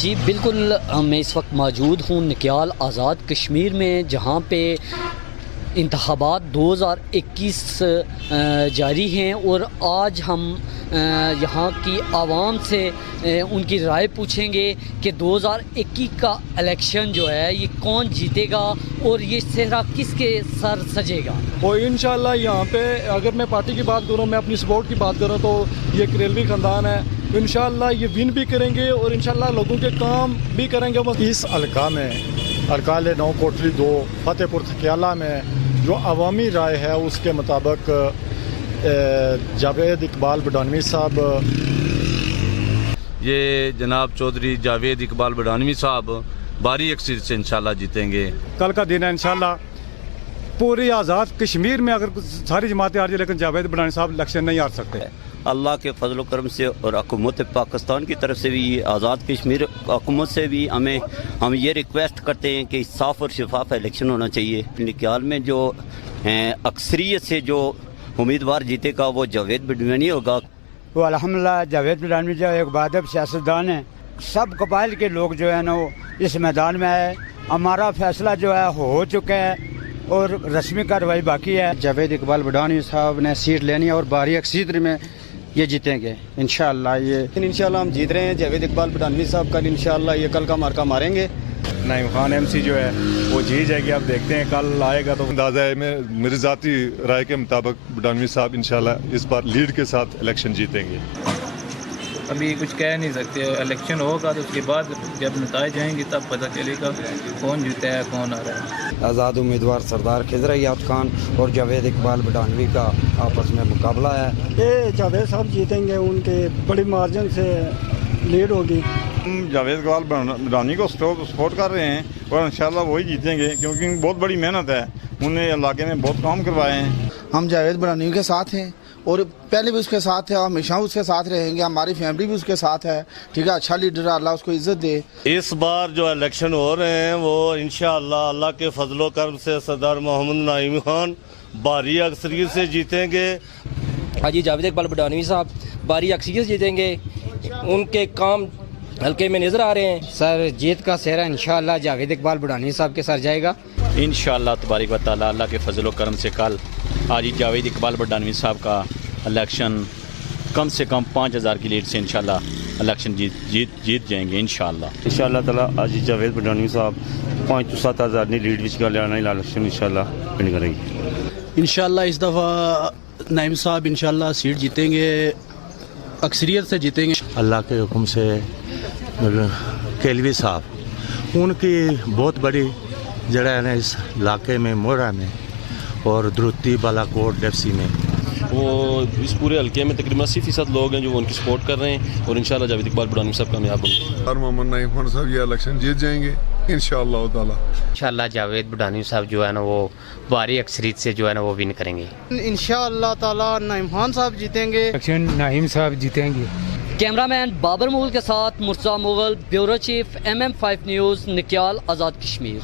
جی بالکل، میں اس وقت موجود ہوں نکیال آزاد کشمیر میں، جہاں پہ انتخابات 2021 جاری ہیں، اور آج ہم یہاں کی عوام سے ان کی رائے پوچھیں گے کہ 2021 کا الیکشن جو ہے یہ کون جیتے گا اور یہ صحرا کس کے سر سجے گا۔ اور انشاءاللہ یہاں پہ اگر میں پارٹی کی بات کروں، میں اپنی سپورٹ کی بات کروں تو یہ کریلوی خاندان ہے، انشاءاللہ یہ ون بھی کریں گے اور انشاءاللہ لوگوں کے کام بھی کریں گے۔ اس حلقہ میں ارکال 9 کوٹلی 2 فتح پور تھکیالہ میں جو عوامی رائے ہے اس کے مطابق جاوید اقبال بڈھانوی صاحب، یہ جناب چودھری جاوید اقبال بڈھانوی صاحب بھاری اکثریت سے انشاءاللہ جیتیں گے۔ کل کا دن ہے انشاءاللہ پوری آزاد کشمیر میں اگر ساری جماعتیں ہار جائیں لیکن جاوید بڈھانوی صاحب الیکشن نہیں ہار سکتے۔ اللہ کے فضل و کرم سے اور حکومت پاکستان کی طرف سے بھی، آزاد کشمیر حکومت سے بھی ہم یہ ریکویسٹ کرتے ہیں کہ صاف اور شفاف الیکشن ہونا چاہیے۔ نکیال میں جو اکثریت سے جو امیدوار جیتے گا وہ جاوید بڈھانوی ہوگا۔ وہ الحمدللہ جاوید بڈھانوی جو ایک بادب سیاستدان ہیں، سب قبائل کے لوگ جو ہے نا وہ اس میدان میں ہے۔ ہمارا فیصلہ جو ہے ہو چکا ہے اور رسمی کارروائی باقی ہے۔ جاوید اقبال بڈھانوی صاحب نے سیٹ لینی ہے اور بھاری اکثریت میں یہ جیتیں گے انشاءاللہ۔ انشاءاللہ ہم جیت رہے ہیں۔ جاوید اقبال بڈھانوی صاحب کل انشاءاللہ یہ کل کا مارکا ماریں گے۔ نعیم خان ایم سی جو ہے وہ جیت جائے گی، اب دیکھتے ہیں کل آئے گا تو اندازہ ہے میری ذاتی رائے کے مطابق بڈھانوی صاحب انشاءاللہ اس بار لیڈ کے ساتھ الیکشن جیتیں گے۔ ابھی کچھ کہہ نہیں سکتے، الیکشن ہوگا تو اس کے بعد جب نتائج آئیں گے تب پتہ چلے گا کون جیتا ہے کون آ رہا ہے۔ آزاد امیدوار سردار خضر یاد خان اور جاوید اقبال بڈھانوی کا آپس میں مقابلہ ہے۔ یہ جاوید صاحب جیتیں گے، ان کے بڑی مارجن سے لیڈ ہوگی۔ ہم جاوید اقبال بڈھانوی کو سپورٹ کر رہے ہیں اور انشاءاللہ وہی جیتیں گے، کیونکہ بہت بڑی محنت ہے، انہوں نے علاقے میں بہت کام کروائے ہیں۔ ہم جاوید بڈھانوی کے ساتھ ہیں اور پہلے بھی اس کے ساتھ ہے، ہمیشہ اس کے ساتھ رہیں گے، ہماری فیملی بھی اس کے ساتھ ہے۔ ٹھیک ہے، اچھا لیڈر ہے، اللہ اس کو عزت دے۔ اس بار جو الیکشن ہو رہے ہیں وہ انشاءاللہ اللہ کے فضل و کرم سے سردار محمد نعیم خان بھاری اکثریت سے جیتیں گے۔ ہاں جی، جاوید اقبال بڈھانوی صاحب بھاری اکثریت سے جیتیں گے، ان کے کام حلقے میں نظر آ رہے ہیں۔ سر جیت کا سہرا انشاءاللہ جاوید اقبال بڈھانوی صاحب کے سر جائے گا انشاءاللہ تبارک و تعالی اللہ کے فضل و کرم سے کل آج ہی جاوید اقبال بڈھانوی صاحب کا الیکشن کم سے کم 5000 کی لیڈ سے انشاءاللہ الیکشن جیت جائیں گے انشاءاللہ۔ انشاءاللہ تعالی آج جاوید بڈھانوی صاحب 5 to 7 ہزار نے لیڈ وچ گل الیکشن انشاءاللہ ون کریں گے۔ انشاءاللہ اس دفعہ نعیم صاحب انشاءاللہ سیٹ جیتیں گے، اکثریت سے جیتیں گے۔ اللہ کے حکم سے کیلوی صاحب، ان کی بہت بڑی جڑا ہے نا اس علاقے میں موڑا میں اور دروتی بالا کوٹ ڈیپسی میں، وہ اس پورے حلقے میں تقریباً 80% لوگ ہیں جو ان کی سپورٹ کر رہے ہیں اور انشاءاللہ جاوید اقبال بڈھانوی صاحب کامیاب ہوں گے۔ اور محمد نعیم خان صاحب یہ الیکشن جیت جائیں گے انشاءاللہ تعالی۔ انشاءاللہ جاوید بڈھانوی صاحب جو ہے نا وہ بھاری اکثریت سے جو ہے نا وہ ون کریں گے۔ انشاءاللہ تعالی نعیم خان صاحب جیتیں گے۔ الیکشن نعیم صاحب جیتیں گے۔ کیمرہ مین بابر مغل کے ساتھ Murtaza Mughal, bureau chief MM5 news, Nakyal Azad Kashmir.